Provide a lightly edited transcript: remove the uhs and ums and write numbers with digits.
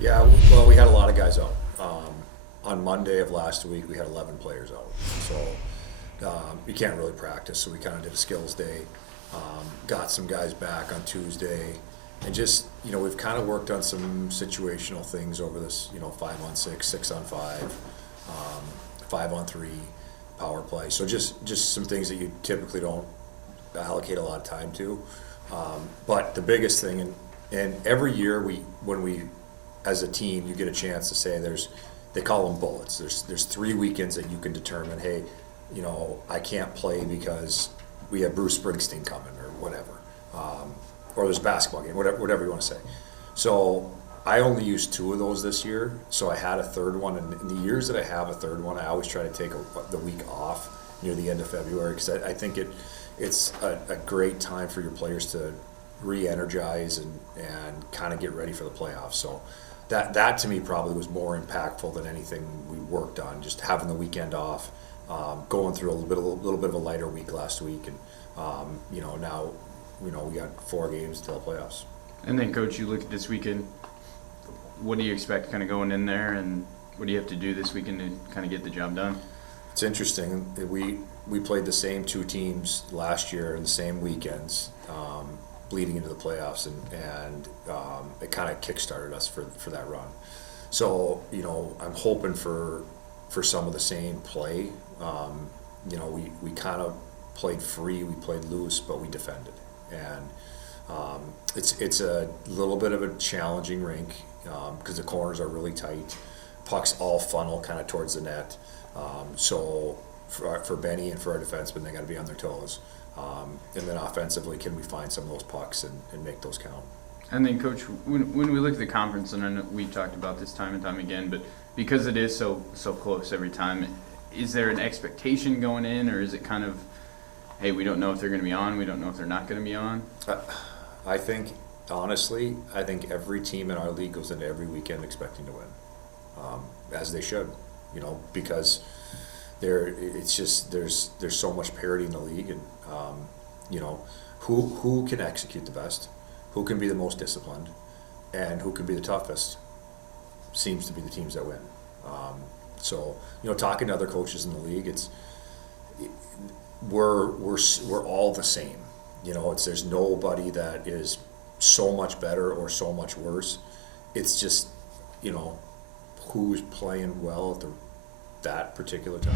Yeah, well, we had a lot of guys out. On Monday of last week, we had 11 players out. So you can't really practice, so we kind of did a skills day. Got some guys back on Tuesday. And just, we've kind of worked on some situational things over this, 5-on-6, 6-on-5, 5-on-3, power play. So just some things that you typically don't allocate a lot of time to. But the biggest thing, and every year when we, as a team, you get a chance to say they call them bullets. There's 3 weekends that you can determine, hey, I can't play because we have Bruce Springsteen coming or whatever. Or there's a basketball game, whatever you want to say. So I only used 2 of those this year, so I had a third one. And in the years that I have a third one, I always try to take the week off near the end of February because I think it's a great time for your players to re-energize and kind of get ready for the playoffs. So that to me probably was more impactful than anything we worked on, just having the weekend off, going through a little bit of a lighter week last week, and now we got 4 games till the playoffs. And then, Coach, you look at this weekend. What do you expect kind of going in there, and what do you have to do this weekend to kind of get the job done? It's interesting. We played the same 2 teams last year in the same weekends, bleeding into the playoffs, and it kind of kick-started us for that run. So I'm hoping for some of the same play. We kind of played free, we played loose, but we defended. And it's a little bit of a challenging rink because the corners are really tight. Pucks all funnel kind of towards the net. So for Benny and for our defensemen, they got to be on their toes. And then offensively, can we find some of those pucks and make those count? And then, Coach, when we look at the conference, and I know we've talked about this time and time again, but because it is so close every time, is there an expectation going in, or is it kind of, hey, we don't know if they're going to be on, we don't know if they're not going to be on? I think, honestly, every team in our league goes into every weekend expecting to win, as they should, because there's so much parity in the league, and who can execute the best, who can be the most disciplined, and who can be the toughest seems to be the teams that win. So talking to other coaches in the league, we're all the same. There's nobody that is so much better or so much worse. It's just who's playing well at that particular time.